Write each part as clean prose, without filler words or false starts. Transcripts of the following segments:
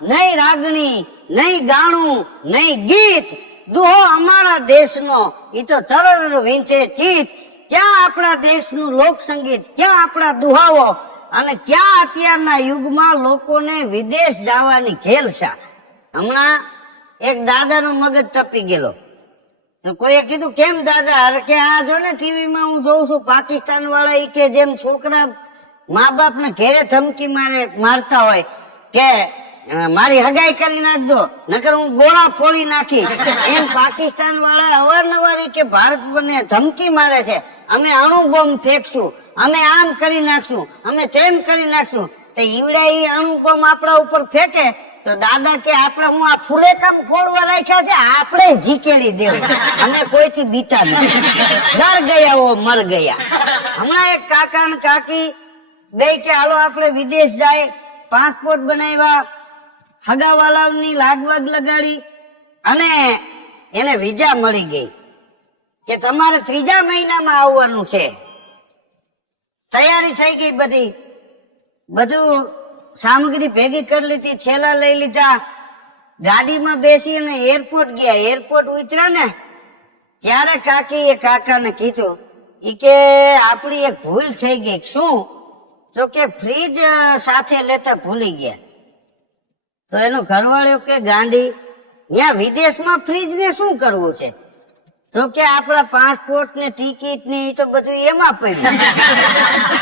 નહીં રાગણી, નહીં ગાણું, નહીં ગીત, દુહો અમારા દેશનો ઈ તો તરર વીંચે ચિત. ક્યાં આપણા દેશનું લોક સંગીત, ક્યાં આપણા દુહાઓ, અને ક્યાં અત્યારના યુગમાં લોકોને વિદેશ જવાની ખેલસા. હમણાં એક દાદાનો મગજ તપી ગયેલો, તો કોઈએ કીધું કેમ દાદા? અરે કે આ જો ને ટીવીમાં હું જોઉં છું, પાકિસ્તાન વાળા ઈ કે જેમ છોકરા મા બાપ ને ઘેરે ધમકી મારતા હોય કે મારી હગાઈ કરી નાખજો નકર હું ગોળા ફોડી નાખી, એમ પાકિસ્તાન વાળા અવારનવાર કે ભારતને ધમકી મારે છે, અમે અણુ બોમ્બ ફેંકશું, અમે આમ કરી નાખશું, અમે તેમ કરી નાખશું. તો ઈવડા ઈ અણુ બોમ્બ આપણા ઉપર ફેંકે તો દાદા કે આપણે હું આ ફૂલેકામ ફોડવા રાખ્યા છે, આપણે ઝીકેડી દેવું, અમે કોઈથી બીતા નથી, ડર ગયા ઓ મર ગયા. હમણાં એક કાકા ને કાકી બે કે હાલો આપણે વિદેશ જાય, પાસપોર્ટ બનાવ્યા, હગાવાલાની લાગવાગ લગાડી અને એને વિઝા મળી ગઈ કે તમારે 3જા મહિનામાં આવવાનું છે. તૈયારી થઈ ગઈ, બધું સામગ્રી ભેગી કરી લીધી, થેલા લઈ લીધા, ગાડીમાં બેસી અને એરપોર્ટ ગયા. એરપોર્ટ ઉતર્યા ને ત્યારે કાકી એ કાકાને કીધું ઈ કે આપણી એક ભૂલ થઈ ગઈ. શું? તો કે ફ્રીજ સાથે લેતા ભૂલી ગયા. તો એનો ઘરવાળો કે ગાંડી, ત્યાં વિદેશમાં ફ્રીજ ને શું કરવું છે? તો કે આપણા પાસપોર્ટ ને ટિકિટ ને એ તો બધું એમાં પડ્યું.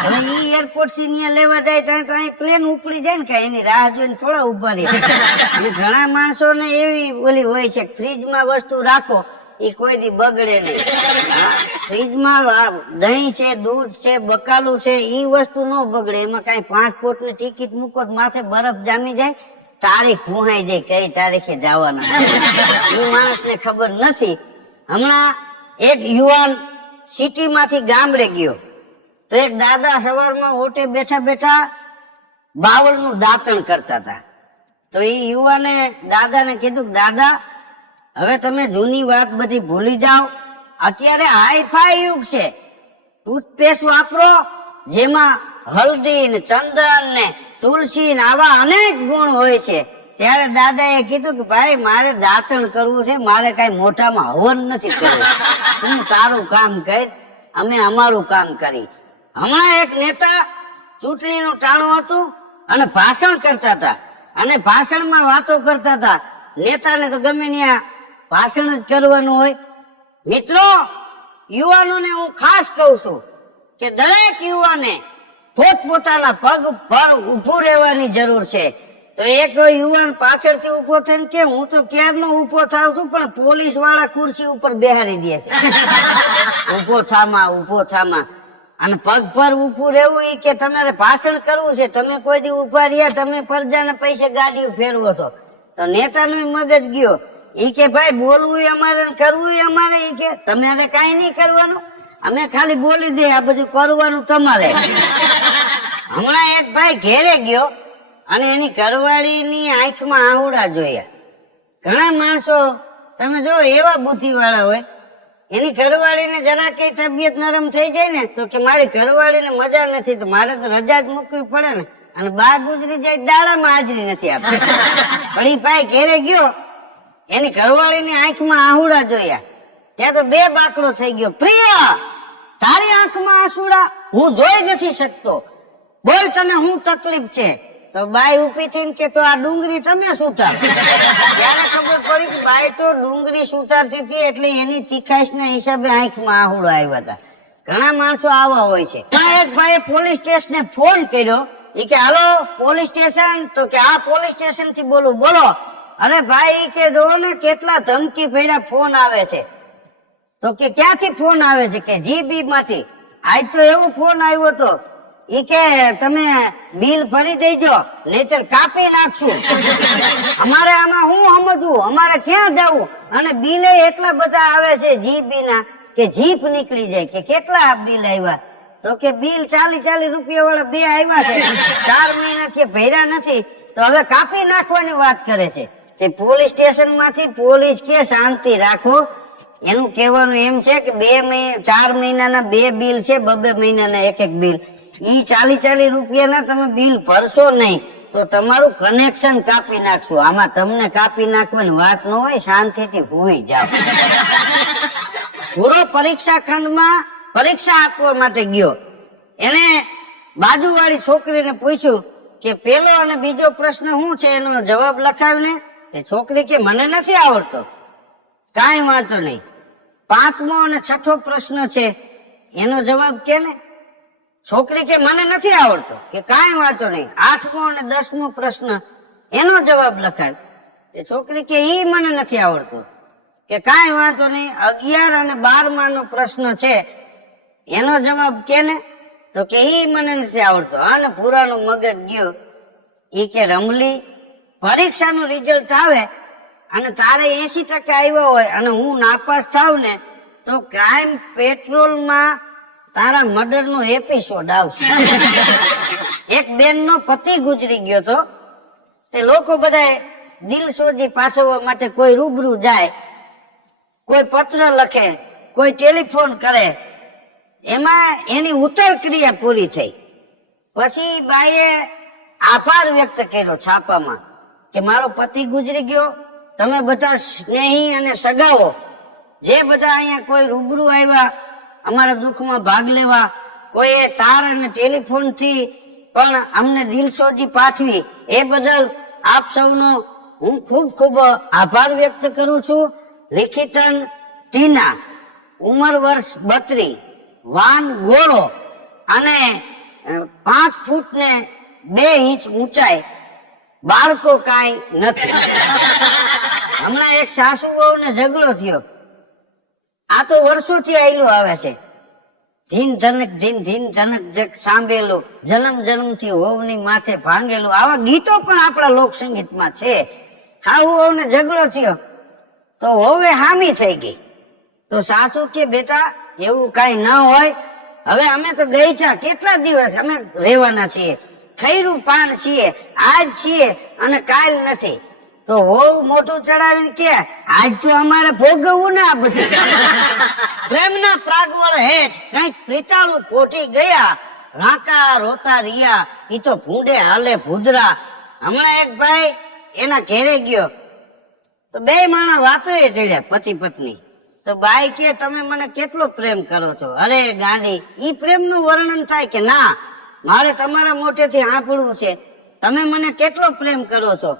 હવે ઈ એરપોર્ટ થી ત્યાં લેવા જાય ત્યાં તો અહીં પ્લેન ઉપડી જાય ને, કે એની રાહ જોઈને થોડા ઉભા રહે. અને ઘણા માણસો ને એવી ઓલી હોય છે ફ્રીજમાં વસ્તુ રાખો એ કોઈ દી બગડે નહીં. ફ્રીજમાં દહીં છે, દૂધ છે, બકાલું છે, ઈ વસ્તુ ન બગડે. એમાં કઈ પાસપોર્ટ ની ટિકિટ મૂકો માથે બરફ જામી જાય, તારીખ ભૂહાઈ જાય કઈ તારીખે જવાના, એ માણસ ને ખબર નથી. હમણાં એક યુવાન સિટી માંથી ગામડે ગયો તો એક દાદા સવારમાં ઓટે બેઠા બેઠા બાવળનું દાંતણ કરતા હતા. તો એ યુવાને દાદાને કીધું દાદા હવે તમે જૂની વાત બધી ભૂલી જાઓ, અત્યારે હાઈફાઈ યુગ છે, ટૂથપેસ્ટ વાપરો જેમાં હલ્દી ને ચંદન ને તુલસી ને આવા અનેક ગુણ હોય છે. ત્યારે દાદાએ કીધું કે ભાઈ મારે દાંતણ કરવું છે, મારે કઈ મોઢામાં હવન નથી કરવું, તું તારું કામ કર, અમે અમારું કામ કરી. હમણાં એક નેતા ચૂંટણીનું ટાણું હતું અને ભાષણ કરતા હતા, અને ભાષણમાં વાતો કરતા હતા. નેતાને તો ગમે ત્યાં ભાષણ જ કરવાનું હોય. મિત્રો, યુવાનોને હું ખાસ કહું છું કે દરેક યુવાને પોતપોતાના પગ પર ઉભું રહેવાની જરૂર છે. તો એક યુવાન પાછળથી ઉભો થઈને કે હું તો ક્યારનો ઉભો થાવ છું, પણ પોલીસ વાળા ખુરશી ઉપર બેહારી દે છે, ઉભો થામાં. અને પગ પર ઉભું રહેવું એ કે તમારે ભાષણ કરવું છે, તમે કોઈ દી ઉભા રહ્યા, તમે પ્રજાના પૈસે ગાડીઓ ફેરવો છો. તો નેતાનું મગજ ગયો, એ કે ભાઈ બોલવું અમારે કરવું અમારે, એ કે તમારે કઈ નહીં કરવાનું, અમે ખાલી બોલી દે, આ બધું કરવાનું તમારે. હમણાં એક ભાઈ ઘેરે ગયો અને એની ઘરવાળીની આંખમાં આહુડા જોયા. ઘણા માણસો તમે જો એવા બુદ્ધિ વાળા હોય, એની ઘરવાળીને જરા કઈ તબિયત નરમ થઈ જાય ને તો કે મારી ઘરવાળીને મજા નથી તો મારે તો રજા જ મૂકવી પડે ને, અને બા ગુજરી જાય દાડામાં હાજરી નથી આપતી. પણ એ ભાઈ ઘેરે ગયો, એની ઘરવાળીની આંખમાં આહુડા જોયા, ત્યાં તો બે બાકડો થઈ ગયો. પ્રિય, તારી આંખમાં આંસુડા હું જોઈ નથી શકતો, બોલ તને હું તકલીફ છે? તો બાઈ ઉભી થઈને કે તો આ ડુંગળી તમે સુતાર. ત્યારે ખબર પડી કે બાઈ તો ડુંગળી સુતારતી હતી, એટલે એની તીખાશ ના હિસાબે આંખમાં આહુડા આવ્યા હતા. ઘણા માણસો આવા હોય છે. એક ભાઈએ પોલીસ સ્ટેશને ફોન કર્યો, એ કે હાલો પોલીસ સ્ટેશન, તો કે આ પોલીસ સ્ટેશન થી બોલું, બોલો. અરે ભાઈ કે જો ને કેટલા ધમકી ભર્યા ફોન આવે છે. તો કે ક્યાંથી ફોન આવે છે? કે જીબી માંથી. આજ તો એવો ફોન આવ્યો હતો, એ કે તમે બિલ ભરી દેજો નહીતર કાપી નાખશું. અમારે આમાં હું સમજવું, અમારે ક્યાં જવું? અને બિલ એટલા બધા આવે છે જીબી ના કે જીપ નીકળી જાય. કે કેટલા બિલ આવ્યા? તો કે બિલ 40 રૂપિયા વાળા બે આવ્યા છે, 4 મહિના કે ભર્યા નથી, તો હવે કાપી નાખવાની વાત કરે છે. તે પોલીસ સ્ટેશન માંથી પોલીસ કે શાંતિ રાખો, એનું કહેવાનું એમ છે કે 4 મહિનાના 2 બિલ છે, 2 મહિનાના 1 બિલ, ઈ 40 રૂપિયાના તમે બિલ ભરશો નહીં તો તમારું કનેક્શન કાપી નાખશું. આમાં તમને કાપી નાખવાની વાત ન હોય, શાંતિથી ભૂઈ જાઓ. પૂરો પરીક્ષા ખંડમાં પરીક્ષા આપવા માટે ગયો. એને બાજુવાળી છોકરીને પૂછ્યું કે પેલો અને બીજો પ્રશ્ન શું છે, એનો જવાબ લખાવીને. એ છોકરી કે મને નથી આવડતો. કાંઈ વાંધો નહીં, 5મો અને 6થો પ્રશ્ન છે એનો જવાબ કે ને. છોકરી કે મને નથી આવડતો. કે કાંઈ વાંધો નહીં, 8મો અને 10મો પ્રશ્ન એનો જવાબ લખાય. એ છોકરી કે ઈ મને નથી આવડતો. કે કાંઈ વાંધો નહીં, 11 અને 12માનો પ્રશ્ન છે એનો જવાબ કે ને. તો કે ઈ મને નથી આવડતો. અને પૂરાનું મગજ ગયું. ઈ કે રમલી, પરીક્ષાનું રિઝલ્ટ આવે અને તારે 80% આવ્યા હોય અને હું નાપાસ થાવ ને તો ક્રાઇમ પેટ્રોલમાં તારા મર્ડર નો એપિસોડ આવશે. એક બેન નો પતિ ગુજરી ગયો તો તે લોકો બધા દિલ સોજી પાછવવા માટે કોઈ રૂબરૂ જાય, કોઈ પત્ર લખે, કોઈ ટેલિફોન કરે. એમાં એની ઉત્તર ક્રિયા પૂરી થઈ. પછી બાઈએ આભાર વ્યક્ત કર્યો છાપામાં કે મારો પતિ ગુજરી ગયો, તમે બધા સ્નેહી અને સગાઓ જે બધા અહીંયા કોઈ રૂબરૂ આવ્યા અમારા દુઃખમાં ભાગ લેવા, કોઈએ તાર અને ટેલિફોન થી પણ અમને દિલસોજી પાઠવી, એ બદલ આપ સૌનો હું ખૂબ ખૂબ આભાર વ્યક્ત કરું છું. લિખિતન ટીના, ઉંમર વર્ષ 32, વાન ગોળો અને 5 ફૂટ ને 2 ઇંચ ઊંચાઈ, બાળકો કાંઈ નથી. હમણાં એક સાસુ વહુને ઝઘડો થયો. આ તો વર્ષોથી આયલું આવે છે. ધીન ધનક જગ સાંભળેલું, જન્મ જન્મથી વહુની માથે ભાંગેલું, આવા ગીતો પણ આપણા લોક સંગીતમાં છે. હાહુ વહુને ઝઘડો થયો તો વહુએ હામી થઈ ગઈ. તો સાસુ કે બેટા એવું કઈ ન હોય, હવે અમે તો ગઈ છે, કેટલા દિવસ અમે રહેવાના છીએ, ખૈરું પાન છીએ, આજ છીએ અને કાલ નથી. તો હોવ મોટું ચડાવીને કે આજ તો અમારે ભોગવવું ને આ બધું. પ્રેમના પ્રાગવળ હેઠ કઈક પ્રીતાળું પોટી ગયા, રાકા રોતા રિયા, ઈ તો ભૂંડે હાલે ભૂદરા. હમણાં એક ભાઈ એના ઘેરે ગયો તો 2 માણસ વાતો એ ચડ્યા, પતિ પત્ની. તો બાઈ કે તમે મને કેટલો પ્રેમ કરો છો. અરે ગાંડી, ઈ પ્રેમનું વર્ણન થાય કે ના, મારે તમારા મોટેથી સાંભળવું છે, તમે મને કેટલો પ્રેમ કરો છો.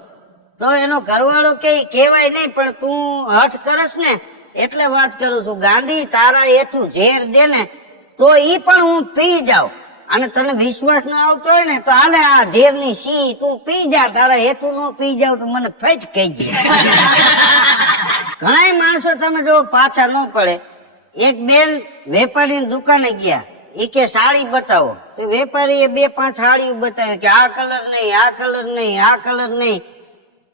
તો એનો ઘરવાળો કે કહેવાય નહીં, પણ તું હઠ કરસ ને એટલે વાત કરું છું. ગાંડી, તારા એઠું ઝેર દે ને તો ઈ પણ હું પી જાઉં, અને તને વિશ્વાસ ન આવતો હોય ને તો હાલે આ ઝેર ની સી તું પી જા, તારા હેઠું ન પી જાવ તો મને ફેટ કહી દે. ઘણા માણસો તમે જો પાછા ન પડે. એક બેન વેપારીની દુકાને ગયા, એ કે સાડી બતાવો. તો વેપારીએ 2-5 સાડીઓ બતાવી કે આ કલર નહીં, આ કલર નહીં, આ કલર નહીં.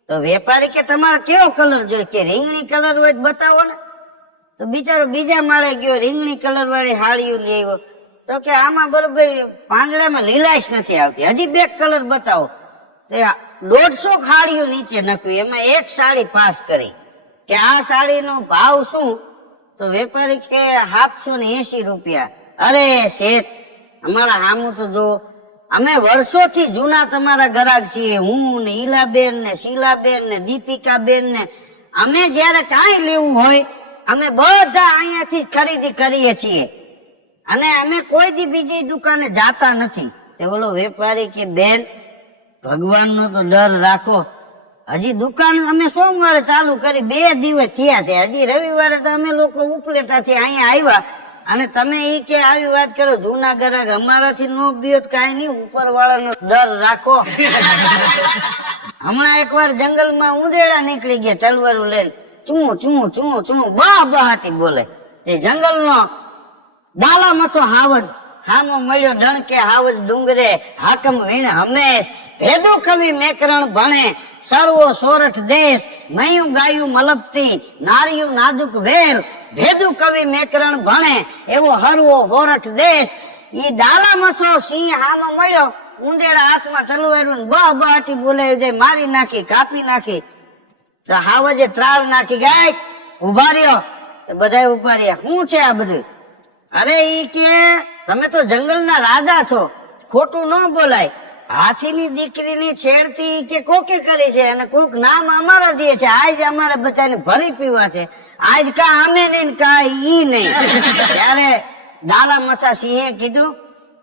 તો વેપારી કે તમારે કેવો કલર જોઈએ? કે રીંગણી કલર હોય બતાવો ને. તો બિચારો બીજા માળે ગયો, રીંગણી કલર વાળી સાડીઓ લઈ આવ્યો. તો કે આમાં બરોબર પાંદડામાં લીલાશ નથી આવતી, હજી 2 કલર બતાવો. 150 સાડીઓ નીચે નાખ્યું, એમાં એક સાડી પાસ કરી કે આ સાડીનો ભાવ શું? તો વેપારી કે 780 રૂપિયા. અરે શેઠ, અમારા હામું તો જો, અમે વર્ષોથી જૂના તમારા ગ્રાહક છીએ. હું ને ઈલાબેન ને શીલાબેન ને દીપિકાબેન ને અમે જયારે કાંઈ લેવું હોય અમે બધા અહીંયાથી ખરીદી કરીએ છીએ, અને અમે કોઈ દી બીજી દુકાને જાતા નથી. તે ઓલો વેપારી કે બેન, ભગવાનનો તો ડર રાખો. હજી દુકાન અમે સોમવારે ચાલુ કરી, 2 દિવસ થયા છે, હજી રવિવારે તો અમે લોકો ઉપલેટાથી અહીંયા આવ્યા, અને તમે ઈ કે આવી વાત કરો જૂના ગ્રાહક, અમારાથી નો બીઓ કાંઈ નહીં, ઉપર વાળાનો ડર રાખો. હમણાં એકવાર જંગલમાં ઉંદેડા નીકળી ગયા તલવારું લઈને, ચું ચું ચું ચું બા બહાટી બોલે. તે જંગલનો ડાલા મથો હાવજ હામો મળ્યો ડણકે હાવજ ડુંગરે, હાકમ વીણ હમેશ, ભેદુ કવિ મેકરણ ભણે, સર્વો સોરઠ દેશ, મયું ગાયું મલપતી, નારિયું નાજુક વેલ, ભેદુ કવિ મેકરણ ભણે, એવો હરવો હોરઠ દેશ. ઈ ડાલા મથો સિંહ હામો મળ્યો, ઉંદેડા હાથમાં તલવારું બા બહાટી બોલાવી જાય, મારી નાખી, કાપી નાખી. તો હાવજે ત્રાળ નાખી, ગાય ઉભા રહ્યો. બધા ઉભા રહ્યા. શું છે આ બધું? અરે ઈ કે તમે તો જંગલના રાજા છો, ખોટું ન બોલાય. હાથીની દીકરીની છેડતી કે કોકે કરી છે અને કોક નામ અમારા દે છે. આજ અમારા બધાને ભરી પીવા છે. આજ કા અમે નહીં કા ઈ નહીં. ત્યારે ડાલા મથા સિંહે કીધું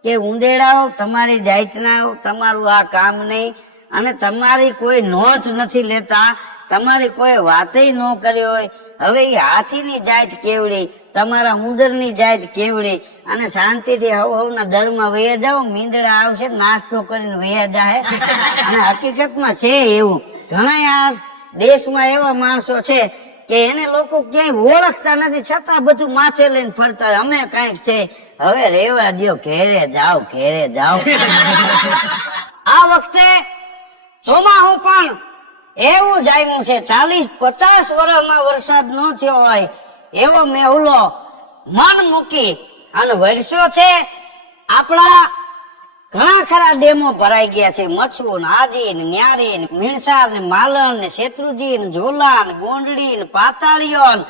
કે ઉંદેડાઓ તમારી જાતના તમારું આ કામ નહીં અને તમારી કોઈ નોંધ નથી લેતા, તમારી કોઈ વાતે ન કરી હોય. હવે એ હાથીની જાત કેવડી, તમારા ઉંદરની જાત કેવડી, અને શાંતિથી હવના દરમાં વયા જાઓ. મીંદડા આવશે નાસ્તો કરીને વયા જાય. અને હકીકતમાં છે એવું, ઘણા આ દેશમાં એવા માણસો છે કે એને લોકો ક્યાંય ઓળખતા નથી છતાં બધું માથે લઈને ફરતા હોય અમે કઈક છે. હવે રેવા દો, ઘેરે જાઓ, ઘેરે જાઓ. આ વખતે ચોમાહું પણ એવું જામ્યું છે. 40-50 વર્ષમાં વરસાદ ન થયો હોય એવો મેહુલો મન મૂકી અને વરસ્યો છે. આપણા ઘણા ખરા ડેમો ભરાઈ ગયા છે. મચ્છુ ને આજી ને ન્યારી ને મીણસાર ને માલણ ને શેત્રુજી ને ઝોલા ને ગોંડડી ને પાતાળીઓ ને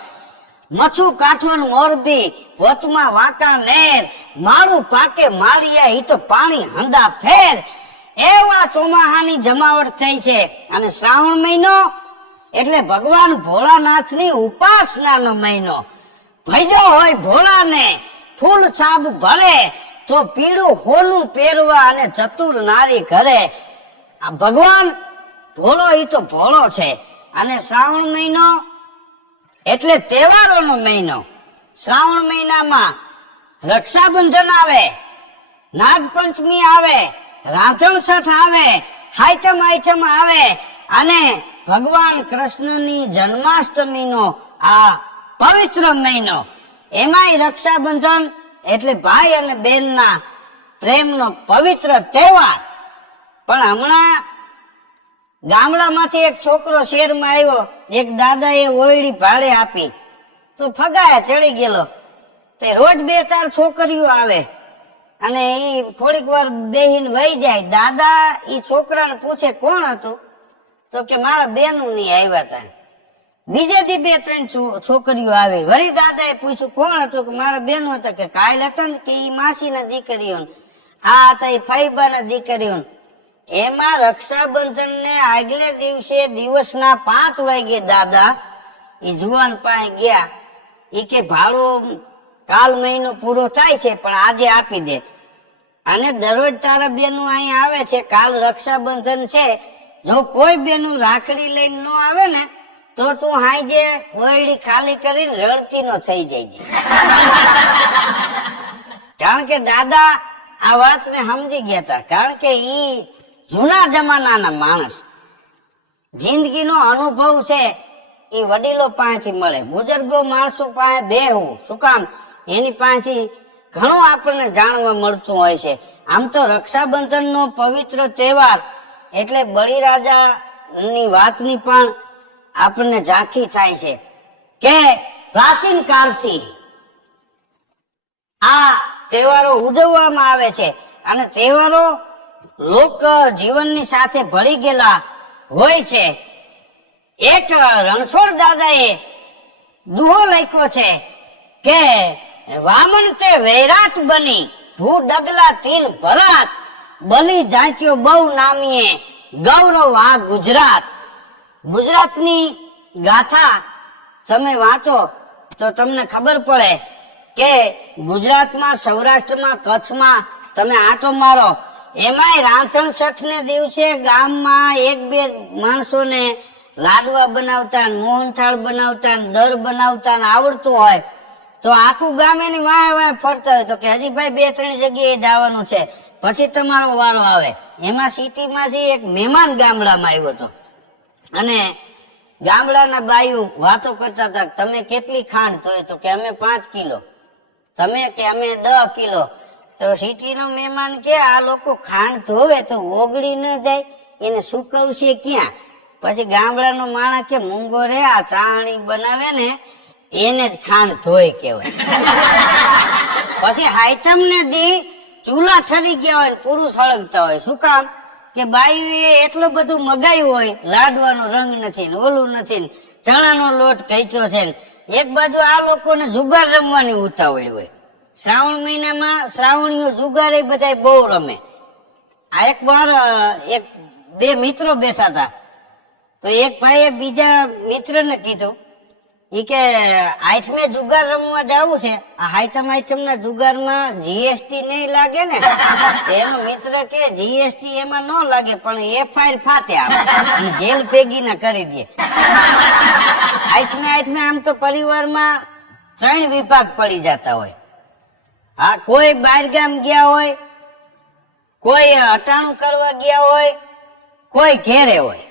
મચ્છુ કાંઠો ને મોરબી, વચમાં વાંકા નેર, માળું પાકે માળિયા ઈ તો પાણી હંદા ફેર. એવા ચોમાહાની જમાવટ થઈ છે. અને શ્રાવણ મહિનો એટલે ભગવાન ભોળાનાથની ઉપાસનાનો મહિનો. ભજ્યો હોય ભોળાને ફૂલ છાબ ભરે તો પીળું હોનું પહેરવા અને ચતુર નારી ઘરે. આ ભગવાન ભોળો ઈ તો ભોળો છે. અને શ્રાવણ મહિનો એટલે તહેવારોનો મહિનો. શ્રાવણ મહિનામાં રક્ષાબંધન આવે, નાગપંચમી આવે, રાંધણ છઠ આવે, હાયતમ આઈથમ આવે અને ભગવાન કૃષ્ણની જન્માષ્ટમીનો આ પવિત્ર મહિનો. એમાંય રક્ષાબંધન એટલે ભાઈ અને બહેનના પ્રેમનો પવિત્ર તહેવાર. પણ હમણાં ગામડામાંથી એક છોકરો શહેરમાં આવ્યો. એક દાદાએ ઓયડી ભાડે આપી તો ફગાયા ચડી ગયેલો. તે રોજ 2-4 છોકરીઓ આવે અને ઈ થોડીક વાર બેહીને વહી જાય. દાદા ઈ છોકરાને પૂછે કોણ હતું? તો કે મારા બેનું નહીં આવ્યા હતા. બીજે દી 2-3 છોકરીઓ આવે. વળી દાદાએ પૂછ્યું કોણ હતું? કે મારા બેનો હતા. કે કાલ હતા ને કે ઈ માસીના દીકરીઓ, આ હતા ઈ ફઈબાના દીકરીઓ. એમાં રક્ષાબંધન ને આગલે દિવસે દિવસના 5 વાગે દાદા ઈ જુવાન પાસે ગયા. ઈ કે ભાડો કાલ મહિનો પૂરો થાય છે પણ આજે આપી દે, અને દરરોજ તારા બેનું અહીંયા આવે છે, કાલ રક્ષાબંધન છે, જો કોઈ બેનું રાખડી લઈને ન આવે ને તો તું હાઈજે ઓયડી ખાલી કરીને રડતી નો થઈ જાય. કારણ કે દાદા આ વાતને સમજી ગયા હતા. કારણ કે ઈ જૂના જમાનાના માણસ, જિંદગીનો અનુભવ છે એ વડીલો પાસેથી મળે. બુજુર્ગો માણસો પાસે બેહવું શું કામ? એની પાસેથી ઘણું આપણને જાણવા મળતું હોય છે. આમ તો રક્ષાબંધનનો પવિત્ર તહેવાર એટલે બળીરાજાની વાતની પણ આપણને ઝાંખી થાય છે કે પ્રાચીન કાળથી આ તહેવારો ઉજવવામાં આવે છે. અને તહેવારો લોક જીવનની સાથે ભળી ગયેલા હોય છે. એક રણછોડ દાદાએ દુહો લખ્યો છે કે વામન તે વૈરાટ બની, ભૂ ડગલા તીન ભરાત, બલી જાંચ્યો બહુ નામીએ, ગૌરવ આ ગુજરાત. ગુજરાતની ગાથા તમે વાંચો તો તમને ખબર પડે કે ગુજરાતમાં, સૌરાષ્ટ્રમાં, કચ્છમાં તમે આંટો મારો, એમાંય રાંધણ છઠ ને દિવસે ગામમાં 1-2 માણસોને લાડવા બનાવતા, મોહનથાળ બનાવતા, દર બનાવતા આવડતું હોય તો આખું ગામ એની વાહે વાહે ફરતા હોય. તો કે હજી ભાઈ 2-3 જગ્યાએ જવાનું છે, પછી તમારો વારો આવે. એમાં સિટીમાંથી એક મહેમાન ગામડામાં આવ્યો હતો અને ગામડાના બાયું વાતો કરતા હતા, તમે કેટલી ખાંડ જોઈએ? તો કે અમે 5 કિલો. તમે કે અમે 10 કિલો. તો સિટીનો મહેમાન કે આ લોકો ખાંડ ધોવે તો ઓગળી ન જાય, એને સુકવશે ક્યાં? પછી ગામડાનો માણસ કે મૂંગો રે, આ ચાહણી બનાવે ને એને જ ખાંડ ધોય કહેવાય. પછી હાઈતમ ને દી ચૂલા ઠરી ગયા હોય, પુરુષ સળગતા હોય. શું કામ? કે બાઈએ એટલું બધું મગાયું હોય, લાડવાનો રંગ નથી ને ઓલું નથી ને ચણાનો લોટ કઈચો છે ને. એક બાજુ આ લોકોને જુગાર રમવાની ઉતાવળ હોય. શ્રાવણ મહિનામાં શ્રાવણીઓ જુગાર બધા બહુ રમે. આ એક વાર એક બે મિત્રો બેઠા હતા, તો એક ભાઈએ બીજા મિત્રને કીધું ઈ કે આઈથમે જુગાર રમવા જાવું છે, આ આઈટમ ના જુગારમાં જીએસટી નહીં લાગે ને? એનો મિત્ર કે જીએસટી એમાં ન લાગે, પણ એફઆઈઆર ફાટે આવે, જેલ ભેગી ના કરી દે. આઈથમે આમ તો પરિવારમાં 3 વિભાગ પડી જતા હોય. હા, કોઈ બહાર ગામ ગયા હોય, કોઈ અટાણું કરવા ગયા હોય, કોઈ ઘેરે હોય,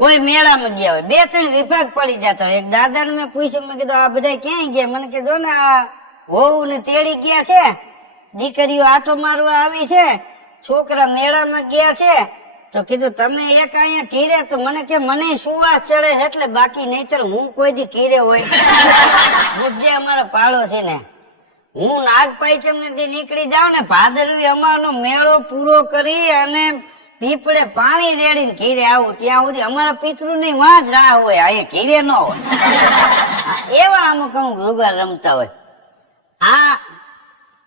કોઈ મેળામાં ગયા હોય. 2-3 વિભાગ પડી જતા હોય. એક દાદાને મેં પૂછ્યું, મેં કીધું આ બધા ક્યાંય ગયા? મને કીધું ને આ વહુ ને તેડી ગયા છે, દીકરીઓ આટો મારવા આવી છે, છોકરા મેળામાં ગયા છે. તો કીધું તમે એક અહીંયા કીરે, તો મને કે મને સુવાસ ચડે એટલે, બાકી નહીતર હું કોઈ દી કીરે હોય. પૂજ્ય અમારા પાડોશી ને હું નાગપાંચમ ને દી નીકળી જાઉં ને, ભાદરવી અમારનો મેળો પૂરો કરી અને પીપળે પાણી રેડીને ઘીરે આવું, ત્યાં સુધી અમારા પિતૃ ની વાં જ રાહ હોય, આ ઘીરે ન હોય. એવા અમુક જુગાર રમતા હોય. આ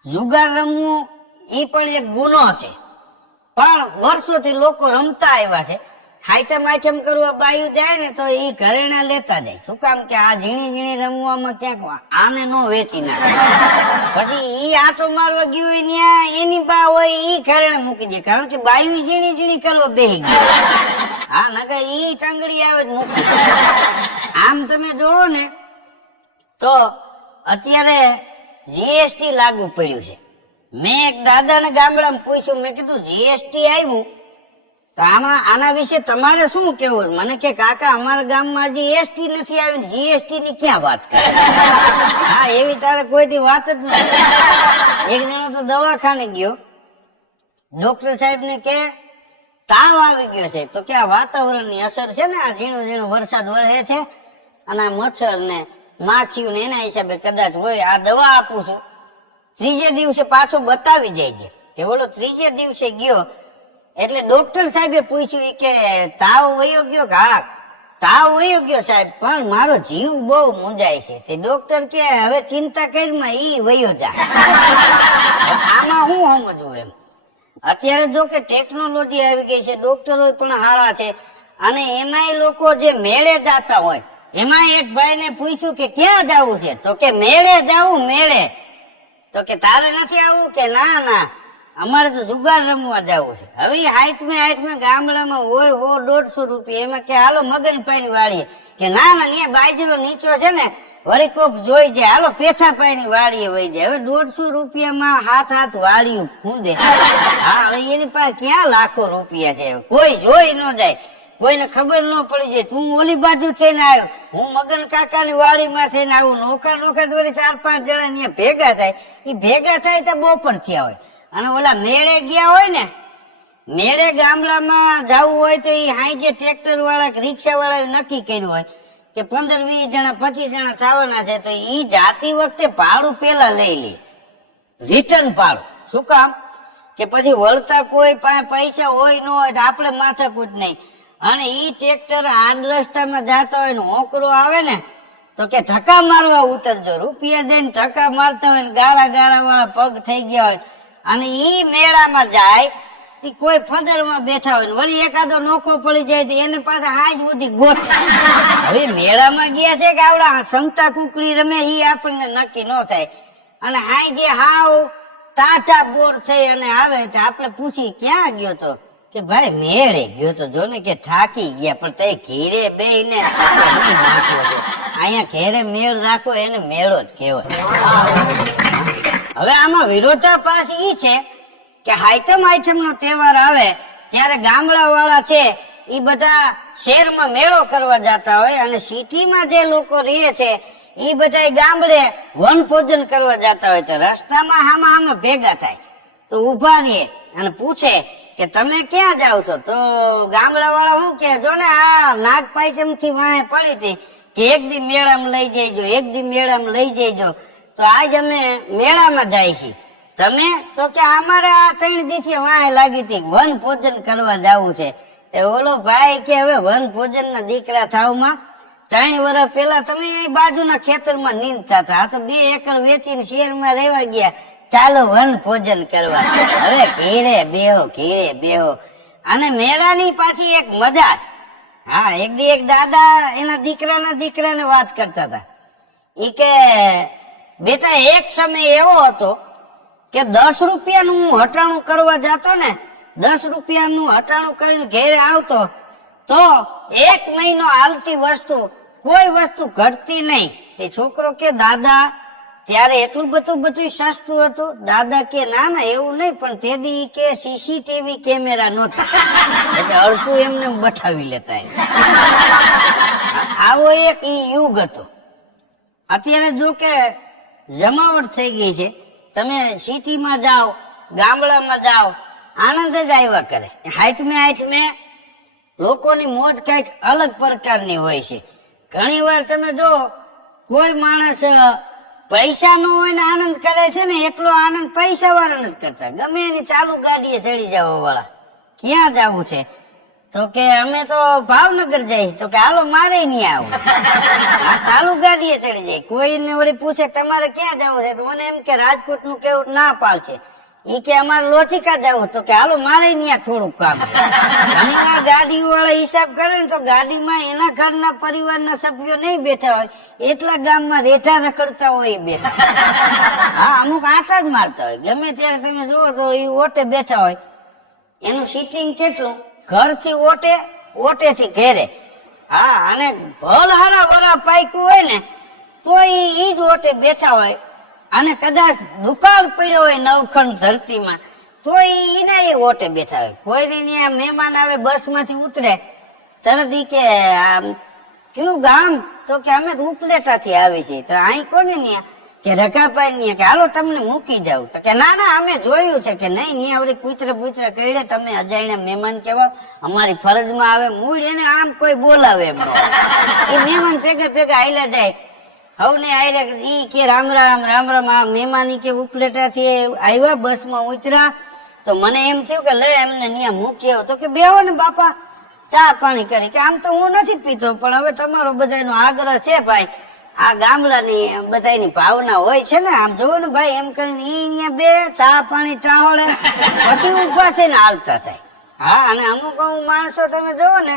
જુગાર રમવું ઈ પણ એક ગુનો છે, પણ વર્ષોથી લોકો રમતા આવ્યા છે. આઈટમ કરવા બાયું જાય ને તો ઈ ઘરેણા લેતા જાય. શું કામ કે આ ઝીણી રમવામાં ક્યાંક આને નો વેચી નાખે. પછી ઈ આટો મારવા ગયું હોય ત્યાં એની બા હોય ઈ ઘરેણા મૂકી દે, કારણ કે બાયું ઝીણી કરવા બેહી ગઈ. હા, નકર ઈ ટંગડી આવે જ મૂકી દે. આમ તમે જોવો ને તો અત્યારે જીએસટી લાગુ પડ્યું છે. મેં એક દાદાને ગામડામાં પૂછ્યું, મેં કીધું જીએસટી આવ્યું તો આના વિશે તમારે શું કેવું? મને કે કાકા અમારા ગામમાં હજી એસટી નથી આવી, જીએસટી ની ક્યાં વાત કરે? હા, એવી તારે કોઈ દી વાત જ નથી. એક જણો તો દવાખાને ગયો, ડોક્ટર સાહેબ ને કે તાવ આવી ગયો છે. તો કે આ વાતાવરણની અસર છે ને, આ ઝીણો વરસાદ વરસે છે અને મચ્છર ને માખીઓ ને એના હિસાબે કદાચ હોય. આ દવા આપું છું, 3જે દિવસે પાછો બતાવી જાય છે. કે બોલો 3જે દિવસે ગયો એટલે ડોક્ટર સાહેબે પૂછ્યું કે તાવ વયો ગયો? હા, તાવ વયો ગયો સાહેબ, પણ મારો જીવ બહુ મૂંઝાય છે. તે ડોક્ટર કે હવે ચિંતા કરીમાં ઈ વયો જાય. આમાં હું સમજવું એમ. અત્યારે જો કે ટેકનોલોજી આવી ગઈ છે, ડોક્ટરો પણ હારા છે, અને એમાંય લોકો જે મેળે જાતા હોય, એમાં એક ભાઈને પૂછ્યું કે ક્યાં જવું છે? તો કે મેળે જવું, મેળે. તો કે તારે નથી આવવું? કે ના અમારે તો જુગાર રમવા જવું છે. હવે આઈટમે ગામડામાં હોય 100-150 રૂપિયા, એમાં કે હાલો મગનભાઈ ની વાડીએ. કે ના ત્યાં બાજરો નીચો છે ને, વળી કોક જોઈ જાય, હાલો પેથાભાઈ ની વાડીએ વહી જાય. હવે 150 રૂપિયામાં હાથ વાડીયું ખૂંદે. હા, હવે એની પાસે ક્યાં લાખો રૂપિયા છે? કોઈ જોઈ ન જાય, કોઈને ખબર ન પડી જાય. તું ઓલી બાજુ થઈને આવ્યો, હું મગન કાકા ની વાડીમાં થઈને આવું. નોખા વળી 4-5 જણા ત્યાં ભેગા થાય. એ ભેગા થાય તો બપોર થયા હોય. અને ઓલા મેળે ગયા હોય ને, મેળે ગામડામાં જવું હોય તો એ હાઈ ટ્રેક્ટર વાળા રિક્ષા વાળા નક્કી કર્યું હોય કે 15-20 જણા 25 જણા થવાના છે, તો ઈ જાતી વખતે ભાડું પેલા લઈ લે, રિટર્ન ભાડું. શું કામ કે પછી વળતા કોઈ પાસે પૈસા હોય ન હોય તો આપણે માથાકૂટ નહીં. અને ઈ ટ્રેક્ટર આડ રસ્તામાં જતા હોય ને હોકરો આવે ને તો કે ધક્કા મારવા ઉતરજો. રૂપિયા દઈને ધક્કા મારતા હોય ને ગારા વાળા પગ થઈ ગયા હોય, અને ઈ મેળામાં જાય, કોઈ ફદરમાં બેઠા હોય, વળી એકાદો નોખો પડી જાય તો એને પાછા હાજ સુધી ગોત. હવે મેળામાં ગયા છે કે આવડા સંતા કુકડી રમે ઈ આપણને નક્કી ન થાય. અને હાઈ જે હાવ ટાટા બોર થઈ અને આવે તો આપણે પૂછી ક્યાં ગયો તો? કે ભાઈ મેળે ગયો તો, જો ને કે થાકી ગયા. પણ તે ઘેરે બેહીને અહીંયા ઘેરે મેળ રાખો એને મેળો જ કહેવાય. હવે આમાં વિરોધાભાસ ઈ છે કે આઈટમ નો તહેવાર આવે ત્યારે ગામડા વાળા છે એ બધા શહેરમાં મેળો કરવા જતા હોય, અને સિટીમાં જે લોકો રહે છે એ બધા ગામડે વનભોજન કરવા જતા હોય. તો રસ્તામાં હામાં ભેગા થાય તો ઉભા રહે અને પૂછે કે તમે ક્યાં જાવ છો? તો ગામડા વાળા શું કે, જો ને આ નાગપાંચમ થી વાહે પડી હતી કે એક દી મેળામાં લઈ જઈજો, એક દી મેળામાં લઈ જઈજો. તો આજ અમે મેળામાં જાય છીએ. તમે? તો કે અમારે આ 3 દિવસે વાહે લાગી હતી, વન ભોજન કરવા જવું છે. ઓલો ભાઈ કે હવે વન ભોજન ના દીકરા થાવમાં 3 વર્ષ પેલા તમે એ બાજુના ખેતરમાં નીંદતા હતા, આ તો 2 એકર વેચીને શહેરમાં રહેવા ગયા. ચાલો વન ભોજન કરવા. હવે ઘેરે બેહો. અને મેળાની પાછી એક મજા છે. હા, એક દાદા એના દીકરાને વાત કરતા હતા. ઈ કે બેટા, એક સમય એવો હતો કે 10 રૂપિયાનું હું હટાણું કરવા જતો ને, 10 રૂપિયાનું હટાણું કરીને ઘેરે આવતો તો 1 મહિનો હાલતી વસ્તુ કોઈ વસ્તુ ઘટતી નહીં. તે છોકરો કે દાદા ત્યારે એટલું બધું સસ્તું હતું? દાદા કે ના એવું નહીં, પણ તેદી કે સીસીટીવી કેમેરા નહોતા એટલે અડધું એમને બઠાવી લેતા. આવો એક ઈ યુગ હતો. અત્યારે જો કે જમાવટ થઈ ગઈ છે. તમે સિટીમાં જાઓ, ગામડામાં જાઓ, આનંદ જ આવ્યા કરે. હાથમે લોકોની મોજ કઈક અલગ પ્રકારની હોય છે. ઘણી વાર તમે જો કોઈ માણસ પૈસા નો હોય ને આનંદ કરે છે ને, એટલો આનંદ પૈસા વાળા નથી કરતા. ગમે એની ચાલુ ગાડીએ ચડી જવા વાળા. ક્યાં જવું છે? તો કે અમે તો ભાવનગર જઈએ. તો કે હાલો મારે નહીં આવું. ચાલુ ગાડીએ ચડી જાય. કોઈને વળી પૂછે તમારે ક્યાં જવું છે, તો મને એમ કે રાજકોટ નું કેવું ના પાડશે. ઈ કે અમારે લોથિકા જવું. તો કે હાલો મારે ત્યાં થોડુંક કામ. ઘણી વાર ગાડી વાળા હિસાબ કરે ને તો ગાડીમાં એના ઘરના પરિવારના સભ્યો નહીં બેઠા હોય, એટલા ગામમાં રેઠા રખડતા હોય બેઠા. હા, અમુક આટા જ મારતા હોય. ગમે ત્યારે તમે જુઓ તો એ ઓટે બેઠા હોય. એનું સીટિંગ કેટલું? ઘરથી ઓટેથી ઘેરે. હા, અને ભલ હારા વરા પાક્યું હોય ને તો ઈ જ ઓટે બેઠા હોય. અને કદાચ દુકાળ પડ્યો હોય નવખંડ ધરતીમાં તો એના એ ઓટે બેઠા હોય. કોઈને ત્યાં મહેમાન આવે, બસ માંથી ઉતરે, તરત ઈ કે કયું ગામ? તો કે અમે તો ઉપલેટાથી આવી છીએ. તો અહીં કોને ત્યાં? કે રકાભાઈ ને. કે હાલો તમને મૂકી જાવ. તો કે ના અમે જોયું છે કે નહીં, ત્યાં આવડી કૂતરા કહીડે, તમે અજાણ્યા મહેમાન કેવા અમારી ફરજમાં આવે. મૂળ એને આમ કોઈ બોલાવે એમ એ મહેમાન ભેગા આયલા જાય. હવને આયલા ઈ કે રામ રામ. આ મહેમાન ઈ કે ઉપલેટાથી આવ્યા, બસમાં ઉતર્યા. તો મને એમ થયું કે લે એમને ત્યાં મૂકી આવો. તો કે બેહો ને બાપા, ચા પાણી કરી. કે આમ તો હું નથી પીતો, પણ હવે તમારો બધાનો આગ્રહ છે ભાઈ. આ ગામડાની બધાની ભાવના હોય છે ને, આમ જોવો ને ભાઈ, એમ કરીને ઈ અહીંયા બે ચા પાણી ટાહોળે, પછી ઉભા થઈને હાલતા થાય. હા, અને અમુક માણસો તમે જોવો ને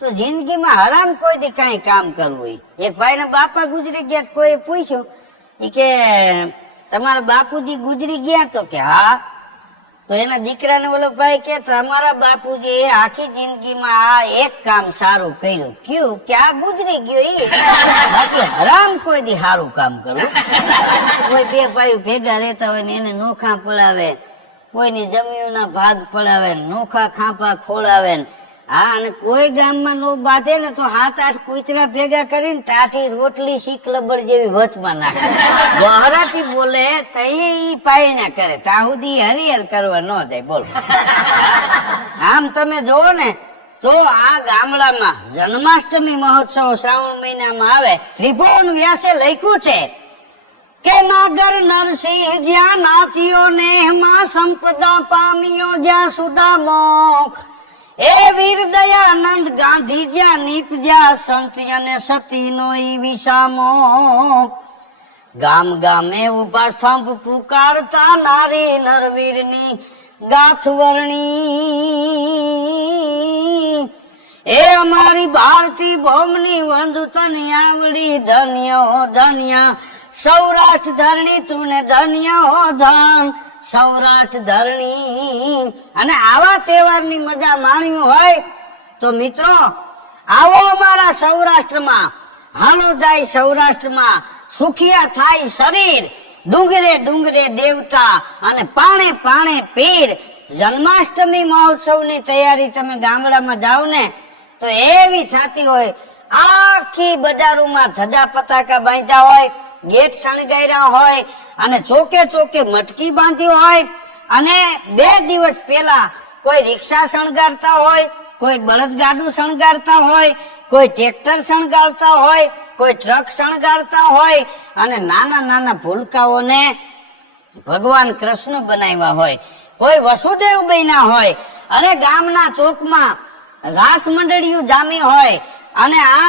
તો જિંદગીમાં હરામ કોઈ દી કઈ કામ કરવું હોય. એક ભાઈ ના બાપા ગુજરી ગયા, કોઈ પૂછ્યું ઈ કે તમારા બાપુજી ગુજરી ગયા? તો કે હા. તો એના દીકરાને ઓલો ભાઈ કે તમારા બાપુજી એ આખી જિંદગીમાં આ એક કામ સારું કર્યું. કયું? કે આ ગુજરી ગયો ઈ. બાકી હરામ કોઈ દી સારું કામ કરવું. કોઈ બે ભાઈ ભેગા રહેતા હોય ને એને નોખા પડાવે, કોઈની જમીનના ભાગ પડાવે, નોખા ખાંપા ખોળાવે. હા, અને કોઈ ગામમાં નો બાંધે ને તો 7-8 કૂતરા ભેગા કરીને ટાઢી રોટલી શીખ લબર જેવી વચમાં નાખે. ગહરાથી બોલે તઈ પાયણા કરે, ત્યાં સુધી હરિહર કરવા ન જાય. બોલો, આમ તમે જોવો ને તો આ ગામડામાં જન્માષ્ટમી મહોત્સવ શ્રાવણ મહિનામાં આવે. ત્રિભુવન વ્યાસે લખ્યું છે કે નાગર નરસિંહ જ્યાં નાથિયો ને માં સંપદા પામ્યો જ્યાં સુદા મોખ. એ વીર દયાનંદ ગાંધી જ્યાં નીપજ્યા સંતિ અને સતી નો ઈ વિસામો. ગામ ગામે ઉભા સ્તંભ પુકારતા નારી નરવીરની ગાથવર્ણી. એ અમારી ભારતી ભૌમની વંદુ તને આવડી. ધન્ય હો ધન્ય સૌરાષ્ટ્ર ધરણી, તુને ધન્ય હો ધન સૌરાષ્ટ્ર ધરણી. અને આવા તહેવારની મજા માણવી હોય તો મિત્રો આવો અમારા સૌરાષ્ટ્રમાં. હાલો જાય સૌરાષ્ટ્રમાં, સુખિયા થાય શરીર. ડુંગરે ડુંગરે દેવતા અને પાણે પાણે પીર. જન્માષ્ટમી મહોત્સવની તૈયારી તમે ગામડામાં જાઓ ને તો એવી થતી હોય. આખી બજારોમાં ધજા પતાકા બાંધ્યા હોય, ગેટ શણગાર્યા હોય અને ચોકે ચોકે મટકી બાંધી હોય. અને 2 દિવસ પહેલા કોઈ રિક્ષા શણગારતા હોય, કોઈ બળદગાડું શણગારતા હોય, કોઈ ટ્રેક્ટર શણગારતા હોય, કોઈ ટ્રક શણગારતા હોય. અને નાના નાના ભૂલકાઓને ભગવાન કૃષ્ણ બનાવ્યા હોય, કોઈ વસુદેવ બન્યા હોય. અને ગામના ચોકમાં રાસ મંડળીઓ જામી હોય. અને આ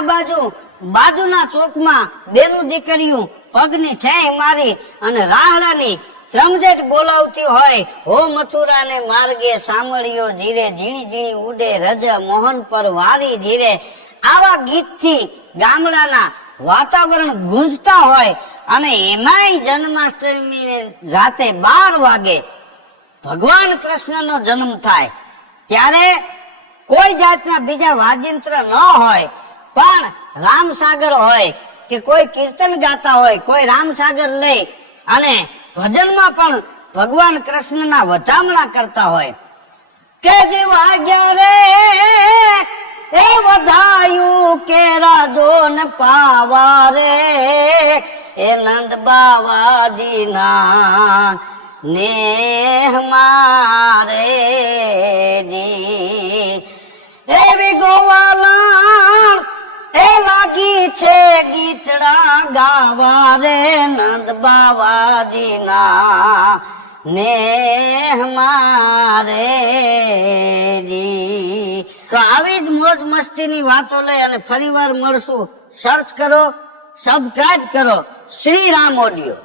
બાજુના ચોકમાં બેનું દીકરીઓ પગની ઠેંહ મારી અને રાહડાની ત્રમજેટ બોલાવતી હોય, હો મથુરા ને માર્ગે સાંભળ્યો જીરે, ઝીણી ઝીણી ઉડે રજ મોહન પર વારી જીરે. આવા ગીતથી ગામડાના વાતાવરણ ગુંજતા હોય અને એમાંય જન્માષ્ટમી રાતે 12 વાગે ભગવાન કૃષ્ણનો જન્મ થાય ત્યારે કોઈ જાતના બીજા વાજિંત્ર ન હોય, પણ રામસાગર હોય કે કોઈ કીર્તન ગાતા હોય, કોઈ રામસાગર લઈ અને ભજનમાં પણ ભગવાન કૃષ્ણના વધામણા કરતા હોય કે જે વાગ્યા રે એ વધાયું કે રાજો ને પાવા રે, એ નંદ બાવાજીના નેહ મારે જી. એવી ગોવાલા એ લાગી છે ગીતડા ગાવા રે, નંદ બાવાજીના નેહ મારે જી. તો આવી જ મોજ મસ્તીની વાતો લઈ અને ફરીવાર મળશું. સર્ચ કરો, સબસ્ક્રાઇબ કરો શ્રી રામ ઓડિયો.